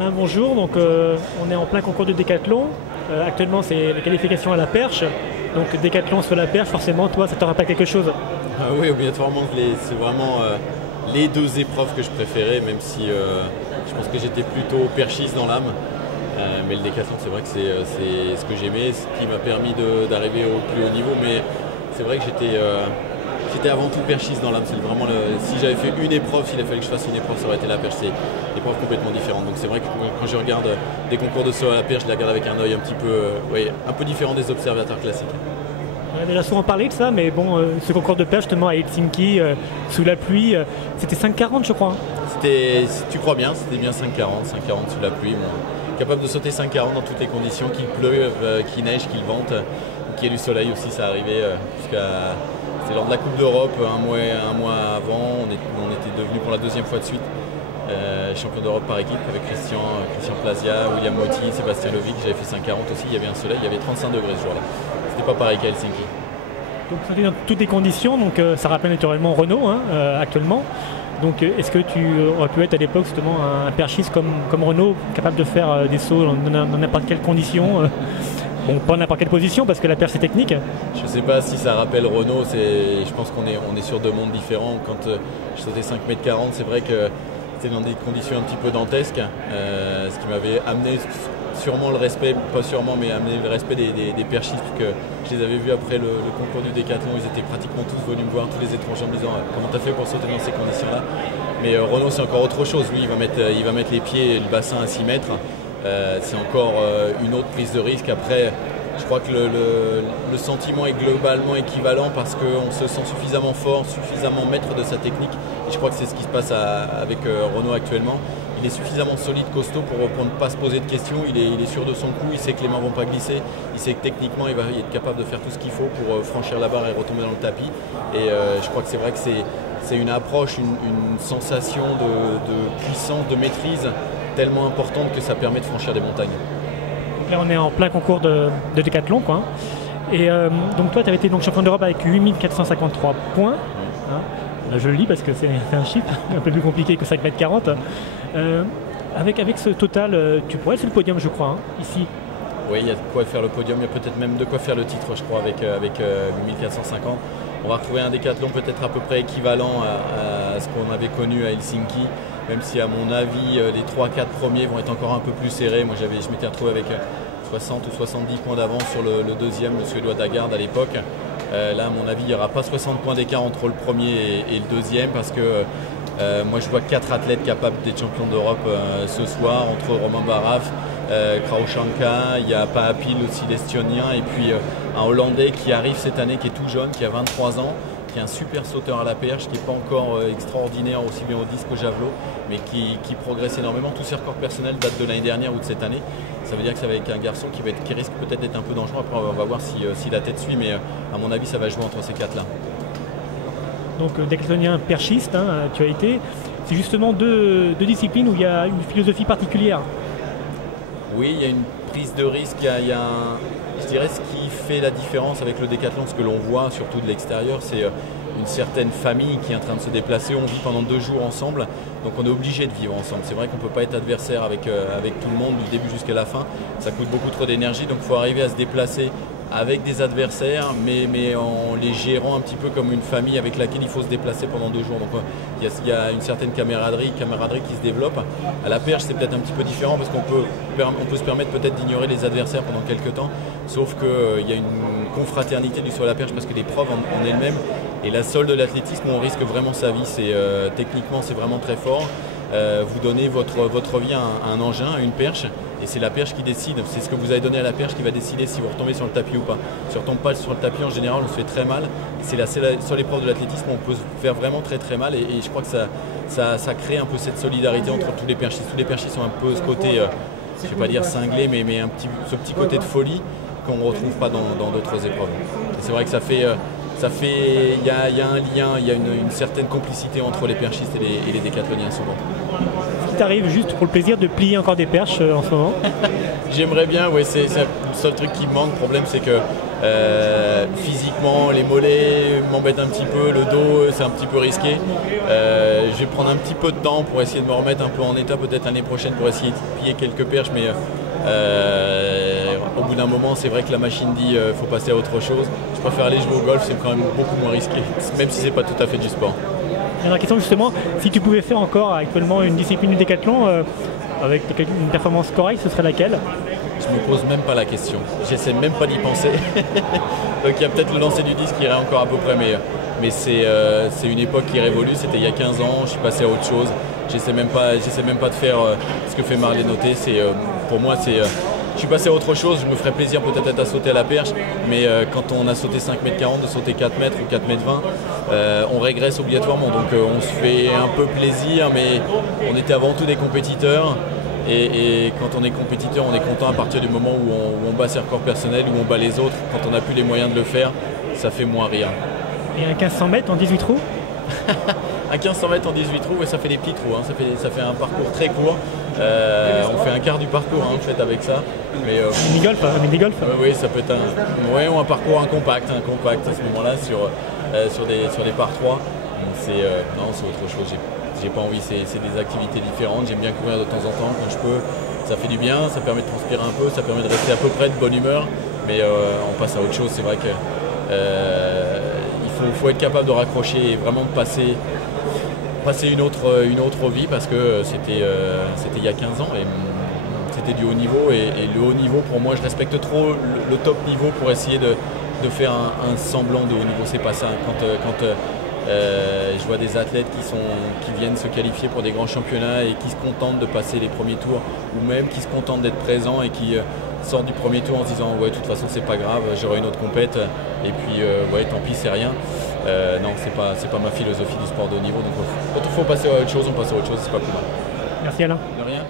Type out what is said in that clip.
Alain, bonjour. Donc, on est en plein concours de décathlon. Actuellement, c'est la qualification à la perche. Donc, décathlon sur la perche, forcément, toi, ça te rappelle quelque chose? Oui, obligatoirement, c'est vraiment les deux épreuves que je préférais, même si je pense que j'étais plutôt perchiste dans l'âme. Mais le décathlon, c'est vrai que c'est ce que j'aimais, ce qui m'a permis d'arriver au plus haut niveau. Mais c'est vrai que j'étais avant tout perchiste dans l'âme. C'est vraiment si j'avais fait une épreuve, s'il a fallu que je fasse une épreuve, ça aurait été la perche. C'est une épreuve complètement différente. Donc c'est vrai que quand je regarde des concours de saut à la perche, je les regarde avec un œil un peu différent des observateurs classiques. On a déjà souvent parlé de ça, mais bon, ce concours de perche, justement, à Helsinki, sous la pluie, c'était 5,40 je crois. Tu crois bien, c'était bien 5,40 sous la pluie. Bon, capable de sauter 5,40 dans toutes les conditions, qu'il pleuve, qu'il neige, qu'il vente, qu'il y ait du soleil aussi, ça arrivait. C'était lors de la Coupe d'Europe, un mois avant, on était devenus pour la deuxième fois de suite champion d'Europe par équipe avec Christian Plazia, William Motti, Sébastien Lovic. J'avais fait 5,40 aussi, il y avait un soleil, il y avait 35 degrés ce jour-là. C'était pas pareil qu'à Helsinki. Donc ça fait dans toutes les conditions, donc ça rappelle naturellement Renault actuellement. Donc est-ce que tu aurais pu être à l'époque justement un perchiste comme Renault, capable de faire des sauts dans n'importe quelle condition bon, pas n'importe quelle position parce que la perche c'est technique. Je ne sais pas si ça rappelle Renault, je pense qu'on est sur deux mondes différents. Quand je sautais 5,40 m, c'est vrai que c'était dans des conditions un petit peu dantesques, ce qui m'avait amené sûrement le respect, pas sûrement, mais amené le respect des perchistes, que je les avais vus après le concours du décathlon. Ils étaient pratiquement tous venus me voir, tous les étrangers, en me disant comment tu as fait pour sauter dans ces conditions-là. Mais Renault, c'est encore autre chose. Lui, il va mettre les pieds et le bassin à 6 mètres. C'est encore une autre prise de risque. Après, je crois que le sentiment est globalement équivalent parce qu'on se sent suffisamment fort, suffisamment maître de sa technique. Et je crois que c'est ce qui se passe avec Renault actuellement. Il est suffisamment solide, costaud pour ne pas se poser de questions. Il est sûr de son coup, il sait que les mains ne vont pas glisser. Il sait que techniquement, il va être capable de faire tout ce qu'il faut pour franchir la barre et retomber dans le tapis. Et je crois que c'est vrai que c'est une approche, une sensation de puissance, de maîtrise tellement importante que ça permet de franchir des montagnes. Donc là, on est en plein concours de décathlon, quoi. Et donc toi, tu avais été donc champion d'Europe avec 8453 points. Je le lis parce que c'est un chiffre un peu plus compliqué que 5,40 m. Avec ce total, tu pourrais être sur le podium, je crois, ici. Oui, il y a de quoi faire le podium, il y a peut-être même de quoi faire le titre, je crois, avec 8450. On va retrouver un décathlon peut-être à peu près équivalent à ce qu'on avait connu à Helsinki, même si à mon avis, les 3-4 premiers vont être encore un peu plus serrés. Moi, je m'étais retrouvé avec 60 ou 70 points d'avance sur le deuxième, le Suédois Dagard à l'époque. Là, à mon avis, il n'y aura pas 60 points d'écart entre le premier et le deuxième parce que moi, je vois 4 athlètes capables d'être champions d'Europe ce soir, entre Romain Baraf, Kraushanka, il y a Paapil aussi, l'estionien, et puis un Hollandais qui arrive cette année, qui est tout jeune, qui a 23 ans, qui est un super sauteur à la perche, qui n'est pas encore extraordinaire aussi bien au disque qu'au javelot, mais qui progresse énormément. Tous ses records personnels datent de l'année dernière ou de cette année. Ça veut dire que ça va être un garçon qui risque peut-être d'être un peu dangereux. Après, on va voir si la tête suit, mais à mon avis, ça va jouer entre ces quatre-là. Donc, décathlonien perchiste, tu as été. C'est justement deux disciplines où il y a une philosophie particulière. Oui, il y a une prise de risque, je dirais ce qui fait la différence avec le décathlon, ce que l'on voit surtout de l'extérieur, c'est une certaine famille qui est en train de se déplacer. On vit pendant 2 jours ensemble, donc on est obligé de vivre ensemble. C'est vrai qu'on ne peut pas être adversaire avec tout le monde du début jusqu'à la fin, ça coûte beaucoup trop d'énergie, donc il faut arriver à se déplacer avec des adversaires, mais en les gérant un petit peu comme une famille avec laquelle il faut se déplacer pendant 2 jours. Donc il y a une certaine camaraderie qui se développe. À la perche, c'est peut-être un petit peu différent parce qu'on peut se permettre peut-être d'ignorer les adversaires pendant quelques temps, sauf qu'il y a une confraternité du saut à la perche parce que l'épreuve en elle-même est la seule de l'athlétisme où on risque vraiment sa vie. Techniquement, c'est vraiment très fort. Vous donnez votre vie à un engin, à une perche, et c'est la perche qui décide. C'est ce que vous avez donné à la perche qui va décider si vous retombez sur le tapis ou pas. Si on ne retombe pas sur le tapis, en général, on se fait très mal. C'est la seule épreuve de l'athlétisme où on peut se faire vraiment très très mal, et je crois que ça crée un peu cette solidarité entre tous les perchistes. Tous les perchistes ont un peu ce côté, je ne vais pas dire cinglé, mais ce petit côté de folie qu'on ne retrouve pas dans d'autres épreuves. C'est vrai que il y a un lien, il y a une certaine complicité entre les perchistes et les décathloniens souvent. Tu arrives juste pour le plaisir de plier encore des perches en ce moment? J'aimerais bien, oui, c'est le seul truc qui me manque. Le problème, c'est que Physiquement, les mollets m'embêtent un petit peu, le dos c'est un petit peu risqué. Je vais prendre un petit peu de temps pour essayer de me remettre un peu en état peut-être l'année prochaine pour essayer de piller quelques perches, mais au bout d'un moment c'est vrai que la machine dit faut passer à autre chose. Je préfère aller jouer au golf, c'est quand même beaucoup moins risqué, même si c'est pas tout à fait du sport. Dernière question justement, si tu pouvais faire encore actuellement une discipline du décathlon avec une performance correcte, ce serait laquelle? Je me pose même pas la question, j'essaie même pas d'y penser. Donc il y a peut-être le lancer du disque qui irait encore à peu près, mais c'est une époque qui est révolue, c'était il y a 15 ans, je suis passé à autre chose. J'essaie même pas de faire ce que fait Marley Noté. Pour moi, je suis passé à autre chose. Je me ferais plaisir peut-être à sauter à la perche, mais quand on a sauté 5,40 m, de sauter 4 mètres ou 4,20 m, on régresse obligatoirement. Donc on se fait un peu plaisir, mais on était avant tout des compétiteurs. Et quand on est compétiteur, on est content à partir du moment où on bat ses records personnels, où on bat les autres. Quand on n'a plus les moyens de le faire, ça fait moins rire. Et un 1500 mètres en 18 trous? Un 1500 mètres en 18 trous, ouais, ça fait des petits trous, hein. Ça fait un parcours très court. On fait un quart du parcours en fait avec ça. Mini-golf, mini-golf. Oui, ça peut être un parcours compact à ce moment-là sur des par 3. Non, c'est autre chose. J'ai pas envie, c'est des activités différentes. J'aime bien courir de temps en temps quand je peux. Ça fait du bien, ça permet de transpirer un peu, ça permet de rester à peu près de bonne humeur. Mais on passe à autre chose. C'est vrai que il faut être capable de raccrocher et vraiment de passer une autre vie, parce que c'était il y a 15 ans et c'était du haut niveau, et le haut niveau pour moi, je respecte trop le top niveau pour essayer de faire un semblant de haut niveau. C'est pas ça. Quand je vois des athlètes qui viennent se qualifier pour des grands championnats et qui se contentent de passer les premiers tours, ou même qui se contentent d'être présents et qui sortent du premier tour en se disant ouais, de toute façon c'est pas grave, j'aurai une autre compète et puis ouais, tant pis, c'est rien. Non, c'est pas ma philosophie du sport de haut niveau. Donc quand il faut passer à autre chose, on passe à autre chose, c'est pas plus mal. Merci Alain. De rien.